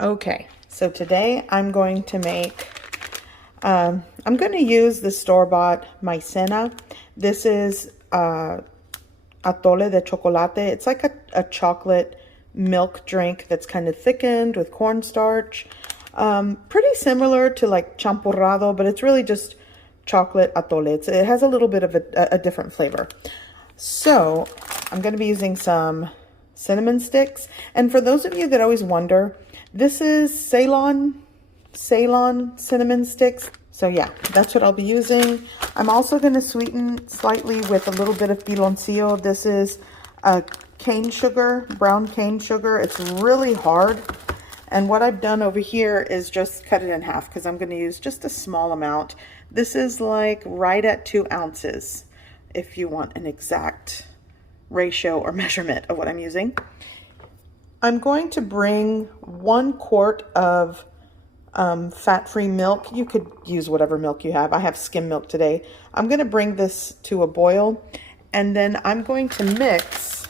Okay, so today I'm going to make, I'm going to use the store-bought Maizena. This is Atole de chocolate. It's like a chocolate milk drink that's kind of thickened with cornstarch. Pretty similar to like champurrado, but it's really just chocolate atole. It has a little bit of a different flavor. So I'm going to be using some cinnamon sticks. And for those of you that always wonder, this is Ceylon cinnamon sticks. So yeah, that's what I'll be using. I'm also going to sweeten slightly with a little bit of piloncillo. This is cane sugar, brown cane sugar. It's really hard. And what I've done over here is just cut it in half because I'm going to use just a small amount. This is like right at 2 ounces if you want an exact ratio or measurement of what I'm using. I'm going to bring 1 quart of fat-free milk. You could use whatever milk you have. I have skim milk today. I'm going to bring this to a boil, and then I'm going to mix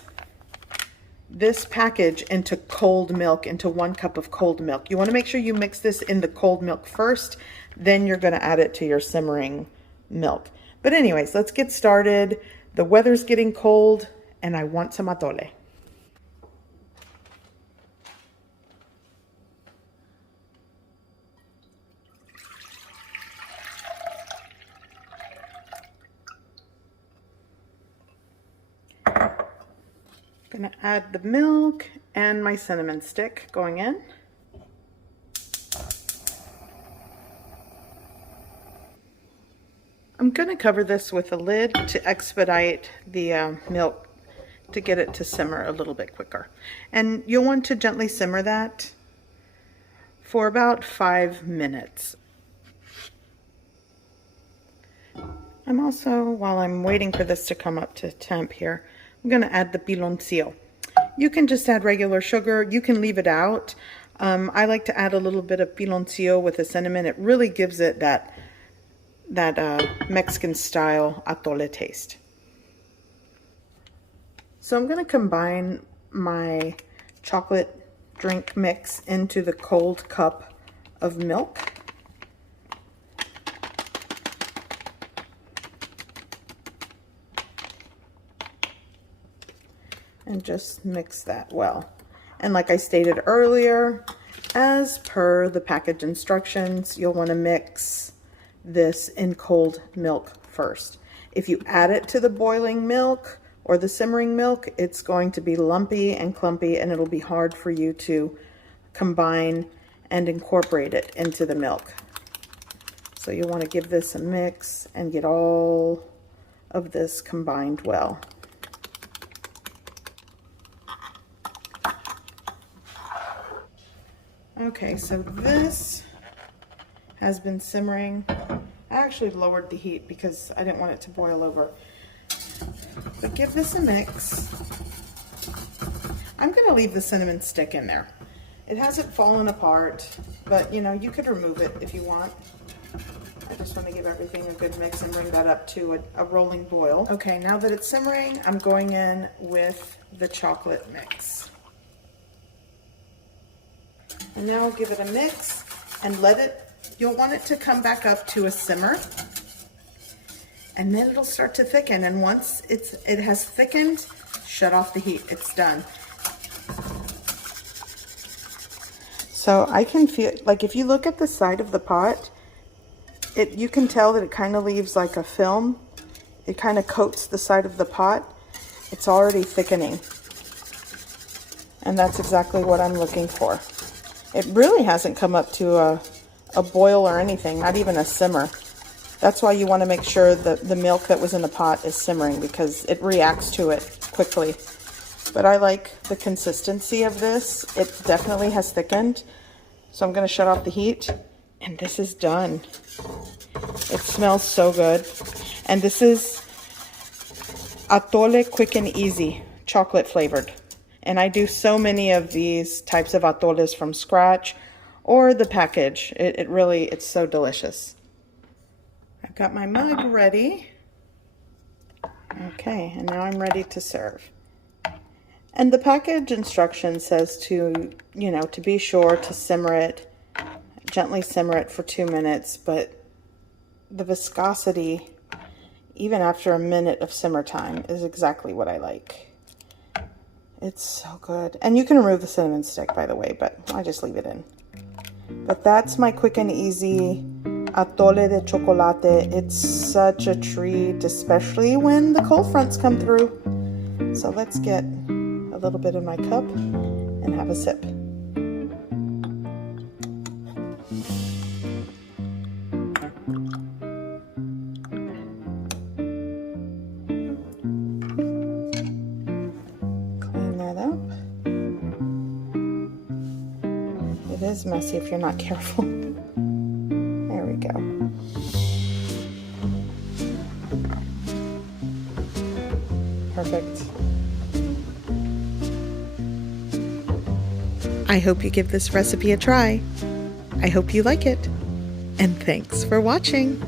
this package into cold milk, into 1 cup of cold milk. You want to make sure you mix this in the cold milk first, then you're going to add it to your simmering milk. But anyways, let's get started. The weather's getting cold, and I want some atole. Gonna add the milk and my cinnamon stick going in. I'm gonna cover this with a lid to expedite the milk to get it to simmer a little bit quicker. And you'll want to gently simmer that for about 5 minutes. I'm also, while I'm waiting for this to come up to temp here, I'm going to add the piloncillo. You can just add regular sugar. You can leave it out. I like to add a little bit of piloncillo with the cinnamon. It really gives it that Mexican style atole taste. So I'm going to combine my chocolate drink mix into the cold cup of milk. And just mix that well. And like I stated earlier, as per the package instructions, you'll want to mix this in cold milk first. If you add it to the boiling milk or the simmering milk, it's going to be lumpy and clumpy, and it'll be hard for you to combine and incorporate it into the milk. So you'll want to give this a mix and get all of this combined well. Okay, so this has been simmering. I actually lowered the heat because I didn't want it to boil over. But give this a mix. I'm going to leave the cinnamon stick in there. It hasn't fallen apart, but you know, you could remove it if you want. I just want to give everything a good mix and bring that up to a rolling boil. Okay, now that it's simmering, I'm going in with the chocolate mix. And now I'll give it a mix and let it, you'll want it to come back up to a simmer. And then it'll start to thicken. And once it has thickened, shut off the heat. It's done. So I can feel, like if you look at the side of the pot, you can tell that it kind of leaves like a film. It kind of coats the side of the pot. It's already thickening. And that's exactly what I'm looking for. It really hasn't come up to a boil or anything, not even a simmer. That's why you want to make sure that the milk that was in the pot is simmering, because it reacts to it quickly. But I like the consistency of this. It definitely has thickened. So I'm going to shut off the heat, and this is done. It smells so good. And this is Atole Quick and Easy, chocolate flavored. And I do so many of these types of atoles from scratch or the package. It's so delicious. I've got my mug ready. Okay, and now I'm ready to serve. And the package instruction says to, to be sure to simmer it, gently simmer it for 2 minutes, but the viscosity, even after a minute of simmer time, is exactly what I like. It's so good. And you can remove the cinnamon stick, by the way, but I just leave it in. But that's my quick and easy atole de chocolate. It's such a treat, especially when the cold fronts come through. So let's get a little bit in my cup and have a sip. Clean that up. It is messy if you're not careful. There we go. Perfect. I hope you give this recipe a try. I hope you like it. And thanks for watching.